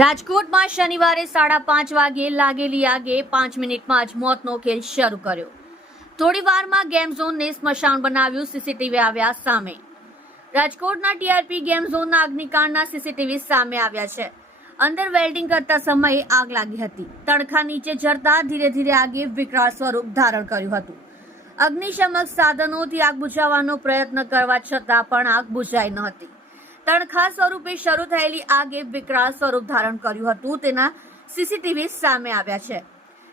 રાજકોટમાં શનિવારે 5:30 વાગે લાગેલી આગે 5 મિનિટમાં જ મોતનો ખેલ શરૂ કર્યો. થોડી વારમાં ગેમ ઝોનને સ્મશાન બનાવ્યું. સીસીટીવી આવ્યા સામે. રાજકોટના ટીઆરપી ગેમ ઝોનના અગ્નિકાંડના સીસીટીવી સામે આવ્યા છે. અંદર વેલ્ડિંગ કરતા સમયે આગ લાગી હતી. તણખા નીચે જરતા ધીરે ધીરે આગે વિકરાળ સ્વરૂપ ધારણ કર્યું હતું. અગ્નિશમક સાધનોથી આગ બુઝાવવાનો પ્રયત્ન કરવા છતાં પણ આગ બુઝાઈ ન હતી. તણખા સ્વરૂપે શરૂ થયેલી આગે વિકરાળ સ્વરૂપ ધારણ કર્યું હતું. તેના સીસીટીવી સામે આવ્યા છે.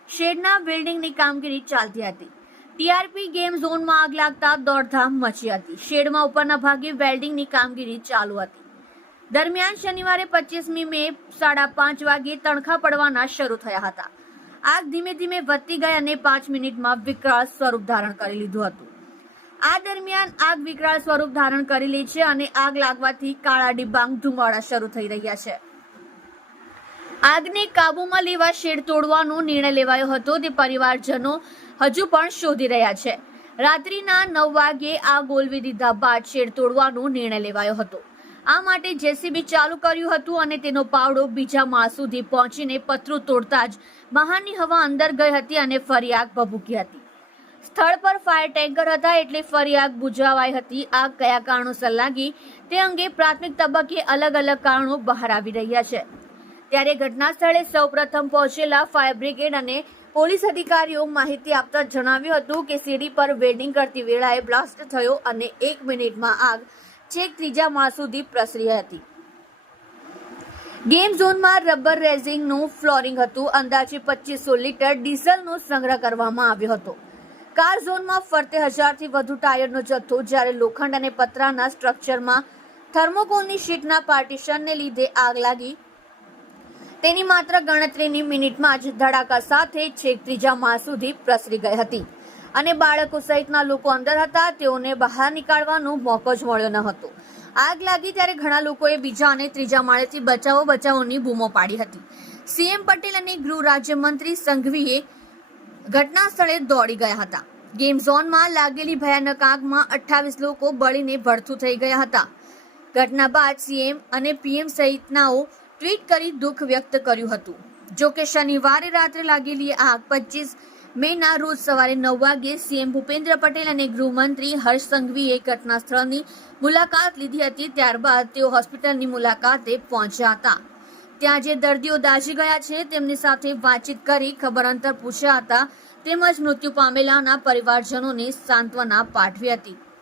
શેડના બિલ્ડિંગની કામગીરી ચાલતી હતી. ટીઆરપી ગેમ ઝોનમાં આગ લાગતા દોડધામ મચી હતી. શેડમાં ઉપરના ભાગે વેલ્ડિંગની કામગીરી ચાલુ હતી. દરમિયાન શનિવારે 25મી મે 5:30 વાગે તણખા પડવાના શરૂ થયા હતા. આગ ધીમે ધીમે વધતી ગઈ અને 5 મિનિટમાં વિકરાળ સ્વરૂપ ધારણ કરી લીધું હતું. આ દરમિયાન આગ વિકરાળ સ્વરૂપ ધારણ કરી લે છે અને આગ લાગવાથી કાળા ડિબાંગ ધુમાડા શરૂ થઈ રહ્યા છે. આગને કાબૂમાં લેવા શેડ તોડવાનો નિર્ણય લેવાયો હતો. તે પરિવારજનો હજુ પણ શોધી રહ્યા છે. રાત્રિના 9 વાગે આગ ઓલવી દીધા બાદ શેડ તોડવાનો નિર્ણય લેવાયો હતો. આ માટે જેસીબી ચાલુ કર્યું હતું અને તેનો પાવડો બીજા માળ સુધી પહોંચીને પતરું તોડતા જ બહારની હવા અંદર ગઈ હતી અને ફરી આગ ભભૂકી હતી. સ્થળ પર ફાયર ટેન્કર હતા એટલે ફરી આગ બુઝાવાઈ હતી. આગ કયા કારણોસર લાગી તે અંગે પ્રાથમિક તબક્કે અલગ અલગ કારણો બહાર આવી રહ્યા છે. ત્યારે ઘટના સ્થળે સૌપ્રથમ પહોંચેલા ફાયર બ્રિગેડ અને પોલીસ અધિકારીઓ માહિતી આપતા જણાવ્યું હતું કે સીડી પર વેલ્ડિંગ કરતી વેળાએ બ્લાસ્ટ થયો અને 1 મિનિટમાં આગ છેક ત્રીજા માળ સુધી પ્રસરી હતી. ગેમ ઝોનમાં રબર રેઝિંગનું ફ્લોરિંગ હતું. અંદાજે 2500 લીટર ડીઝલનો સંગ્રહ કરવામાં આવ્યો હતો. કાર ઝોનમાં ફરતે 1000થી વધુ ટાયરનો જથ્થો. જ્યારે લોખંડ અને પતરાના સ્ટ્રક્ચરમાં થર્મોકોલની શીટના પાર્ટીશનને લીધે આગ લાગી. તેની માત્ર ગણતરીની મિનિટમાં જ ધડાકા સાથે છેક ત્રીજા માળ સુધી પ્રસરી ગઈ હતી અને બાળકો સહિતના લોકો અંદર હતા. તેઓને બહાર નીકાળવાનો મોકો જ મળ્યો ન હતો. આગ લાગી ત્યારે ઘણા લોકોએ બીજા અને ત્રીજા માળેથી બચાવોની બૂમો પાડી હતી. સીએમ પટેલ અને ગૃહ રાજ્યમંત્રી સંઘવીએ ઘટના સ્થળે દોડી ગયા હતા. ગેમ ઝોનમાં લાગેલી ભયાનક આગમાં 28 લોકો બળીને ભડથું થઈ ગયા હતા. ઘટના બાદ સીએમ અને પીએમ સહિતનાઓ ટ્વીટ કરી દુઃખ વ્યક્ત કર્યું હતું. જોકે શનિવારે રાત્રે લાગેલી આગ 25 મેના રોજ સવારે 9 વાગે સીએમ ભૂપેન્દ્ર પટેલ અને ગૃહમંત્રી હર્ષ સંઘવીએ ઘટના સ્થળની મુલાકાત લીધી હતી. ત્યારબાદ તેઓ હોસ્પિટલની મુલાકાતે પહોંચ્યા હતા. ત્યાં જે દર્દીઓ દાઝી ગયા છે તેમની સાથે વાતચીત કરી ખબર અંતર પૂછ્યા હતા તેમજ મૃત્યુ પામેલાના પરિવારજનોને સાંત્વના પાઠવી હતી.